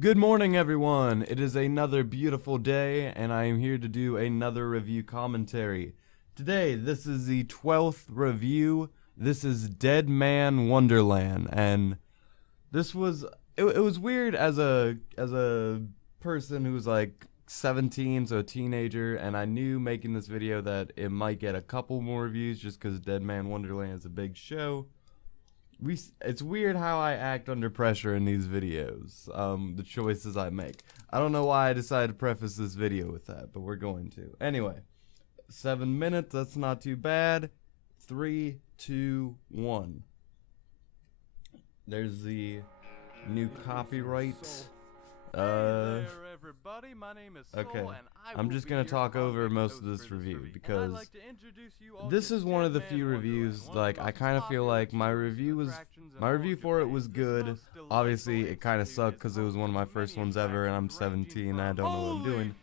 Good morning, everyone. It is another beautiful day, and I am here to do another review commentary. Today, this is the 12th review. This is Deadman Wonderland, and this was it was weird as a person who's like 17, so a teenager, and I knew making this video that it might get a couple more views just because Deadman Wonderland is a big show. It's weird how I act under pressure in these videos, the choices I make. I don't know why I decided to preface this video with that, but we're going to. Anyway, 7 minutes, that's not too bad. 3, 2, 1. There's the new copyright. Hey there, everybody. My name is Sol, Okay, and I'm just gonna talk over most of this review because this is one of the few reviews, like, I kind of feel like my review for it was good. Obviously, it kind of sucked because it was one of my first ones ever, and I'm 17 and I don't know what I'm doing.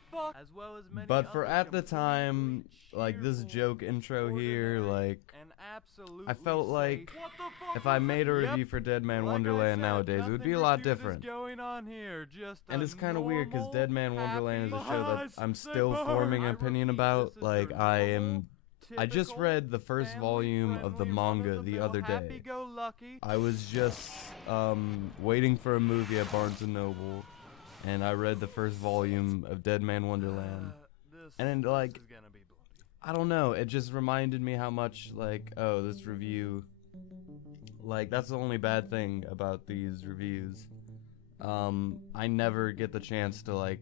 But for at the time, like, this joke intro here, like, I felt like if I made a review for Deadman Wonderland nowadays, it would be a lot different. And it's kind of weird because Deadman Wonderland is a show that I'm still forming an opinion about. Like, I just read the first volume of the manga the other day. I was just waiting for a movie at Barnes & Noble, and I read the first volume of Deadman Wonderland. And like, I don't know, it just reminded me how much, like, oh, this review, like, that's the only bad thing about these reviews. I never get the chance to, like,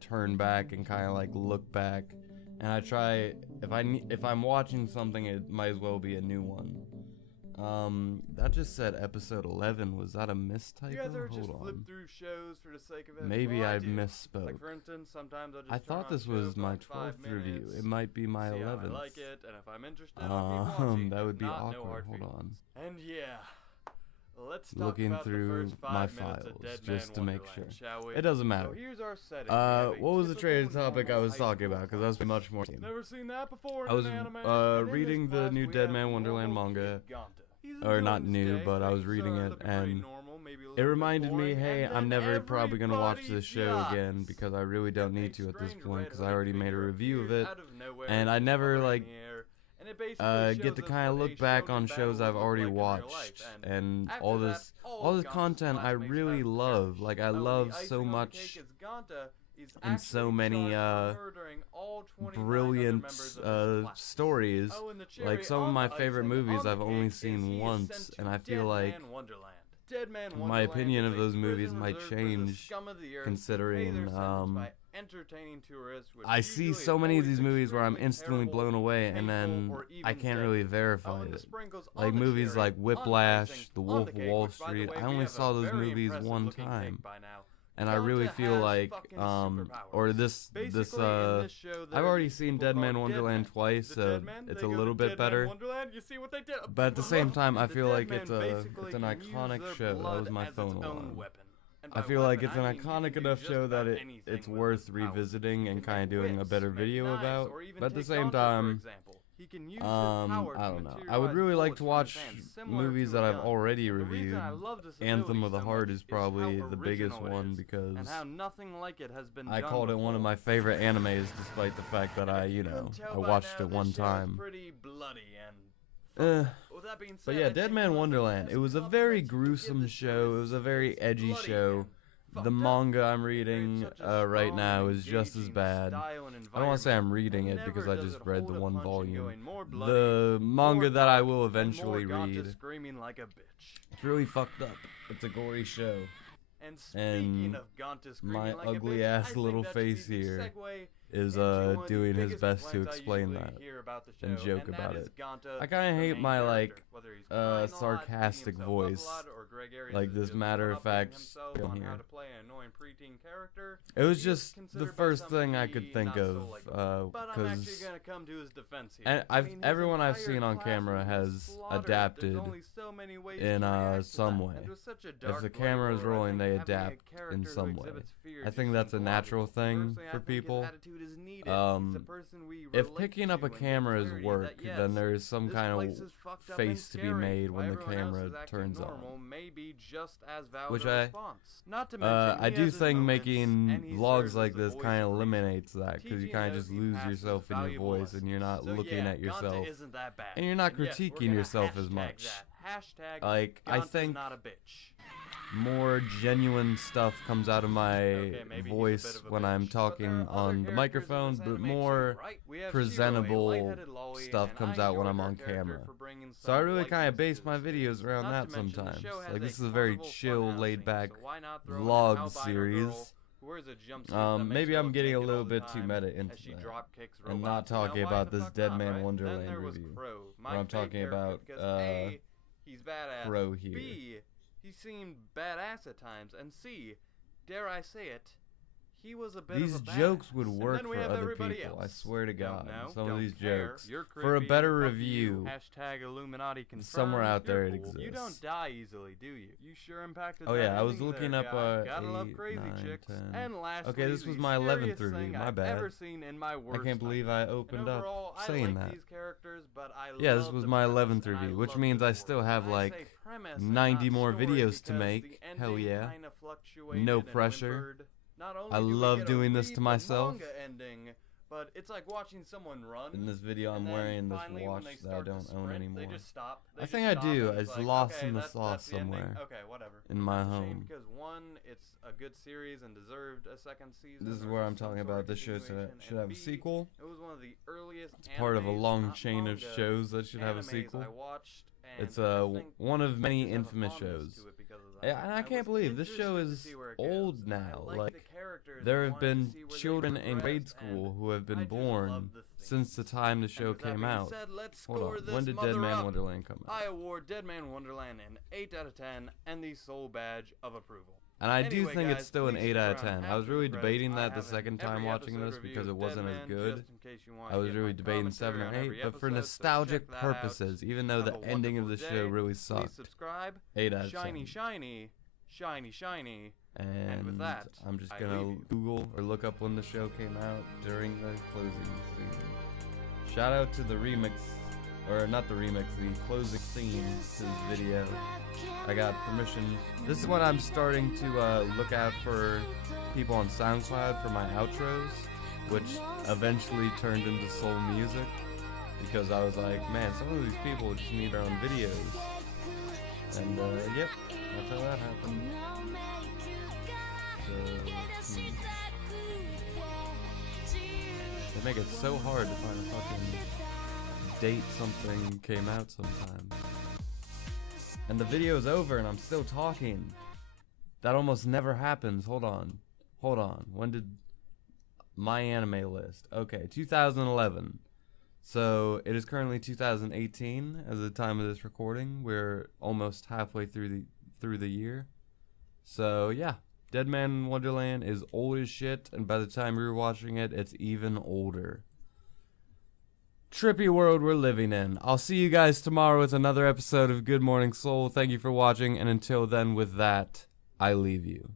turn back and kind of, like, look back. And I try, if I'm watching something, it might as well be a new one. That just said episode 11. Was that a mistype? You guys ever just flip through shows for the sake of it? Maybe Well, I do. misspoke. Like, for instance, sometimes I just I turn thought on this was shows my like 5 12th review. minutes, It might be my see how 11th. I like it, and if I'm interested, I'll keep watching. That would If be not, no awkward. hard Hold feelings. on. And yeah, let's talk Looking about through the first 5 my minutes files of Deadman just to make Wonderland, sure. shall we? It doesn't matter. So here's our setting. We have a What was the typical traded topic I normal was high talking school about? Because that was much more. Never seen that before. I was in an anime. And in reading this the class, new we have Deadman Wonderland normal manga. kid Ganta. He's Or not enjoying new, his day, but I was things reading are it, looking pretty and normal, maybe a it little bit reminded me, boring, hey, and I'm then never probably gonna watch everybody this show again dies. because I really don't need to at this Strange point red because I already hooded made a figure review of appears it, out of nowhere, and I never hovering in like the air, and it basically get to shows us kind of what look a back shonen on battle shows would I've look already like in real life, watched, and and after all that, this of Ganta's content I classmates really have love. perished. Like, I Oh, the love icing so on the much cake is Ganta is in so actually many charged for murdering all 29 other brilliant members of his class. stories. Oh, and the cherry Like, some of on my the favorite icing movies on the I've only cake is seen he is once, sent and to I feel like Deadman Wonderland. Deadman my Wonderland opinion is of a those movies prison might reserved for the change scum of the earth considering, who pay their sentence by entertaining tourists with I see usually so many of always these movies where I'm extremely instantly terrible, blown away, and painful, then or even I can't deadly. really Oh, verify and the it. sprinkles Like on the movies cherry, like on the Whiplash, icing, The on Wolf the of cake, Wall which, by the Street. way, I we only have saw a those very movies impressive one looking cake time, by now. and I really Ganta feel has like, fucking or superpowers. this, Basically, in this show, I've there are already these seen people Deadman called Wonderland Deadmen. twice, The so Deadmen, it's they a go little to bit Deadman better. Wonderland, you see what they did? But at the same time, I The feel like Deadmen it's basically an can use iconic their show. That blood was my as phone its own alarm. weapon. And I by feel like weapon, it's an I mean he iconic can do enough just show about that anything it's with worth his powers. revisiting He and can kind of make doing a whips, better make video knives, about. or even But at the take same Ganta, for time, example. He can use his I powers to don't know. I materialize would really like bullets to from watch his hands, similar movies to that a I've gun. already The reason reviewed. I love this Anthem ability of the so Heart much is probably how the biggest original it one is, because and how nothing like it has been I done called it one of before. my favorite animes, despite the fact that I watched it one time. Pretty bloody and with that being said, But yeah, Deadman Wonderland. It was a very gruesome show. It was a very edgy show. The manga I'm reading right now is just as bad. I don't want to say I'm reading it because I just read the one volume. The manga that I will eventually read, it's really fucked up. It's a gory show. And my ugly ass little face here is doing his best to explain that and joke about it. I kind of hate my like sarcastic voice, like this matter of fact here. It was just the first thing I could think of, because everyone I've seen on camera has adapted in some way. If the camera is rolling, they adapt in some way. I think that's a natural thing for people. gratitude is needed. He's a person we if relate picking up to a and camera is clarity work, that, yes, then there is some this kind place of is fucked up face and to be scary, made while when the everyone else camera is acting turns normal, on. may be just as valid Which a response. Not to mention, I he do has his think moments, and making he vlogs serves like as a this voice kind of of reason. eliminates that, because you Teaching kind of as just he lose passes yourself in your valuable voice, and you're not lessons. So looking yeah, at yourself, Ganta isn't that bad. and you're not And yes, we're critiquing gonna yourself as hashtag much. that. Hashtag Like, I Ganta's think not a bitch. more genuine stuff comes out of my Okay, maybe he's a bit voice of a when bitch, I'm but there are talking other on the characters in microphone, this but anime more too, right? We have Shiro, a presentable lightheaded lolly, stuff and comes I out when enjoy I'm her on character camera. for bringing So I some really kind of lightness base to my the videos series. around Not that to mention, the sometimes. show has Like, a this is a very carnival chill, funhouse laid theme, back so why not throw in an vlog albino series. girl who wears a jumpsuit that makes Maybe her I'm look getting a naked little all the bit too time meta as into she that, drop kicks and not robots. Now, talking why about the this fuck not, Deadman right? Wonderland Then there was review, Crow, where my I'm talking fave character, about because A, he's badass, Crow here. B, he seemed badass at times, and C, dare I say it, he was a bit These of a jokes badass. would And work then we for have other everybody people. I else. swear to Don't God, know, some of don't these care, jokes. you're For a creepy, better fuck review, you, hashtag Illuminati confirmed, somewhere out there you're it cool. You exists. don't die easily, do you? You sure impacted Oh that yeah, I was ending looking there, up guy. Gotta love 8, crazy 9, chicks. 10. And lastly, Okay, this was the my 11th scariest review. thing My I've bad. ever seen in my I worst can't believe I opened up overall, saying I like that. these characters, but I Yeah, this love was the my premise, 11th and I review, which love means the I still story. have I like say premise and 90 not more story videos to because make. the Hell ending yeah. kinda fluctuated No and pressure. whimpered. Not only I do we love get a doing this read to the myself. manga ending, but it's like watching someone run. In this video, I'm and then wearing this finally, when watch they that I start to don't own sprint, anymore. They just stop. They I just think I stop, do. and It's like, lost okay, in the that's sauce the ending. somewhere. Okay, whatever. In my It's a shame home. because one, it's a good series and deserved a second season. This is or where I'm some talking sort about. of This show should continuation, have and a B, sequel. It was one of the earliest It's part of a animes, long not chain of manga, shows that should have a animes sequel. I watched, and It's I think one of many just have a infamous fondness shows. to it because of that. Yeah, and I can't was believe this show interested to is see where it old goes, and I now. liked Like, the characters there and have wanted to been see where they children in grade progressed, school and who have I been just born love the since the themes. time the And show with that came being out. said, let's Hold score on, this when did mother Deadman up. Wonderland come out? I award Deadman Wonderland an 8 out of 10 and the Soul Badge of approval. And I do Anyway, think guys, it's still an please 8 stick out of around 10. I was after really the debating credits. that I the have second an time every watching episode this review because of it wasn't as Deadman, good. just in case you want I to was get really my debating 7 or commentary on 8, every but for episode, so nostalgic check that out. purposes, even though Have the a ending of the wonderful show day. really Please sucked, subscribe. 8 out of 10. Shiny, shiny, shiny, shiny. And with that, I'm just I gonna leave you. Google or look up when the show came out during the closing season. Shout out to the remix, or not the remix, the closing scene to this video. I got permission. This is when I'm starting to look out for people on SoundCloud for my outros, which eventually turned into soul music, because I was like, man, some of these people just need their own videos. And yep, that's how that happened. So, They make it so hard to find a fucking date something came out sometime. And the video's over and I'm still talking. That almost never happens. Hold on. When did my anime list? Okay, 2011. So it is currently 2018 as the time of this recording. We're almost halfway through the year. So yeah, Deadman Wonderland is old as shit, and by the time we were watching it, it's even older. Trippy world we're living in. I'll see you guys tomorrow with another episode of Good Morning Soul. Thank you for watching, and until then, with that, I leave you.